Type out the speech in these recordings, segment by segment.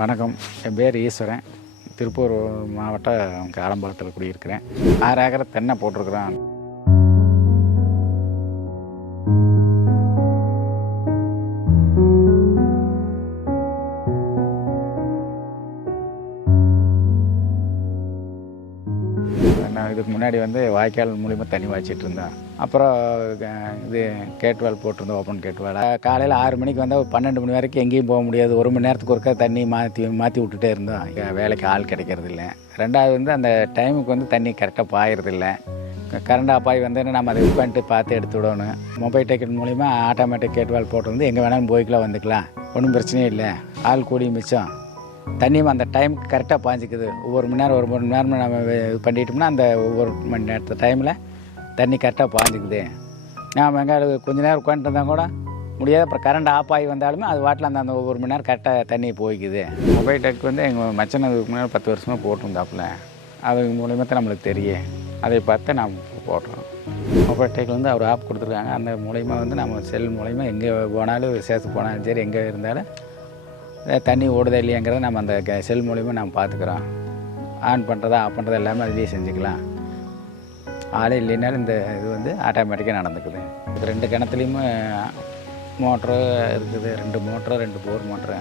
வணக்கம். என் பேர் ஈஸ்வரன். திருப்பூர் மாவட்டம் காலம்பாளத்தில் குடியிருக்கிறேன். 6 ஏக்கர் தென்னை போட்டிருக்கிறோம். நான் இதுக்கு முன்னாடி வாய்க்கால் மூலிமா தண்ணி வாய்ச்சிட்டு இருந்தேன். அப்புறம் இது கேட்வால் போட்டிருந்தோம், ஓப்பன் கேட்வால். காலையில் 6 மணிக்கு வந்தால் 12 மணி வரைக்கும் எங்கேயும் போக முடியாது. 1 மணி நேரத்துக்கு ஒருக்கா தண்ணி மாற்றி விட்டுட்டே இருந்தோம். வேலைக்கு ஆள் கிடைக்கிறது இல்லை. ரெண்டாவது அந்த டைமுக்கு தண்ணி கரெக்டாக பாயிறதில்ல. கரண்ட் ஆப்பாய் நம்ம அதை பண்ணிட்டு பார்த்து எடுத்து விடணும். மொபைல் மூலிமா ஆட்டோமேட்டிக் கேட்வால் போட்டு எங்கே வேணாலும் போய்க்கலாம், வந்துக்கலாம். ஒன்றும் பிரச்சனையும் இல்லை. ஆள் கூடி மிச்சம். தண்ணியும் அந்த டைமுக்கு கரெக்டாக பாஞ்சிக்குது. ஒவ்வொரு மணி நேரம் 1 மணி நேரம் நம்ம இது பண்ணிட்டோம்னா அந்த ஒவ்வொரு மணி நேரத்து டைமில் தண்ணி கரெக்டாக பாஞ்சிக்குது. நாம் எங்கேயாவது கொஞ்சம் நேரம் உட்காந்துட்டு இருந்தால் கூட முடியாது. அப்புறம் கரண்ட் ஆஃப் ஆகி வந்தாலுமே அது வாட்டில் அந்த ஒவ்வொரு மணி நேரம் கரெக்டாக தண்ணி போய்க்குது. Mobitech எங்கள் மச்சனதுக்கு முன்னாடி 10 வருஷமாக போட்டிருந்தாப்புல. அது மூலிமா தான் நம்மளுக்கு தெரியும். அதை பார்த்து நாம் போடுறோம். Mobitech அவர் ஆப் கொடுத்துருக்காங்க. அந்த மூலிமா நம்ம செல் மூலிமா எங்கே போனாலும், விசேஷத்துக்கு போனாலும் சரி, எங்கே இருந்தாலும் தண்ணி ஓடுதா இல்லையாங்கிறத நம்ம அந்த செல் மூலிமா நம்ம பார்த்துக்குறோம். ஆன் பண்ணுறதா ஆஃப் பண்ணுறதா எல்லாமே அதுலேயே செஞ்சுக்கலாம். ஆளே இல்லைனாலும் இந்த இது ஆட்டோமேட்டிக்காக நடந்துக்குது. 2 கிணத்துலேயுமே மோட்ரு இருக்குது. 2 மோட்ரு, 2 போர் மோட்ரு,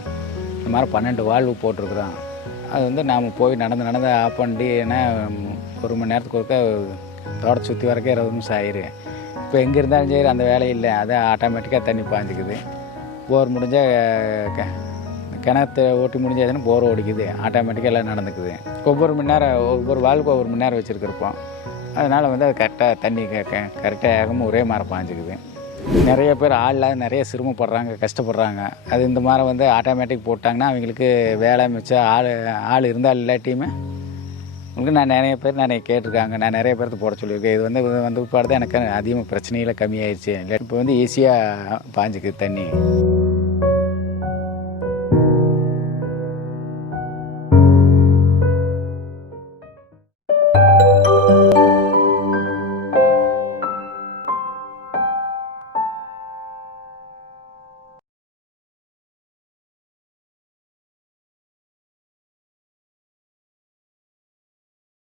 இந்த மாதிரி 12 வால்வு போட்டிருக்குறோம். அது நாம் போய் நடந்து ஆஃப் பண்ணி, ஏன்னா 1 மணி நேரத்துக்கு ஒருக்கா தோட்டத்தை சுற்றி வரக்கே 20 நிமிஷம் ஆயிரும். இப்போ எங்கே இருந்தாலும் சரி அந்த வேலை இல்லை. அது ஆட்டோமேட்டிக்காக தண்ணி பாஞ்சிக்குது. போர் முடிஞ்சால் கிணத்து ஓட்டி முடிஞ்சதுன்னு போர் ஓடிக்குது. ஆட்டோமேட்டிக்காக எல்லாம் நடந்துக்குது. ஒவ்வொரு மணி நேரம் ஒவ்வொரு வால்வுக்கு ஒவ்வொரு மணி நேரம் வச்சுருக்கிறப்போம். அதனால் அது கரெக்டாக தண்ணி கரெக்டாக ஏகமாக ஒரே மாதிரி பாஞ்சிக்குது. நிறைய பேர் ஆளில் நிறைய சிரமப்படுறாங்க, கஷ்டப்படுறாங்க. அது இந்த மாதிரி ஆட்டோமேட்டிக் போட்டாங்கன்னா அவங்களுக்கு வேலை மிச்சம். ஆள் இருந்தால் இல்லாட்டியுமே நான் நிறைய பேர் கேட்டிருக்காங்க. நான் நிறைய பேர்த்து போட சொல்லியிருக்கேன். இது பாடு தான் எனக்கு அதிகமாக பிரச்சனையில் கம்மியாயிடுச்சு. இப்போ ஈஸியாக பாஞ்சிக்குது தண்ணி.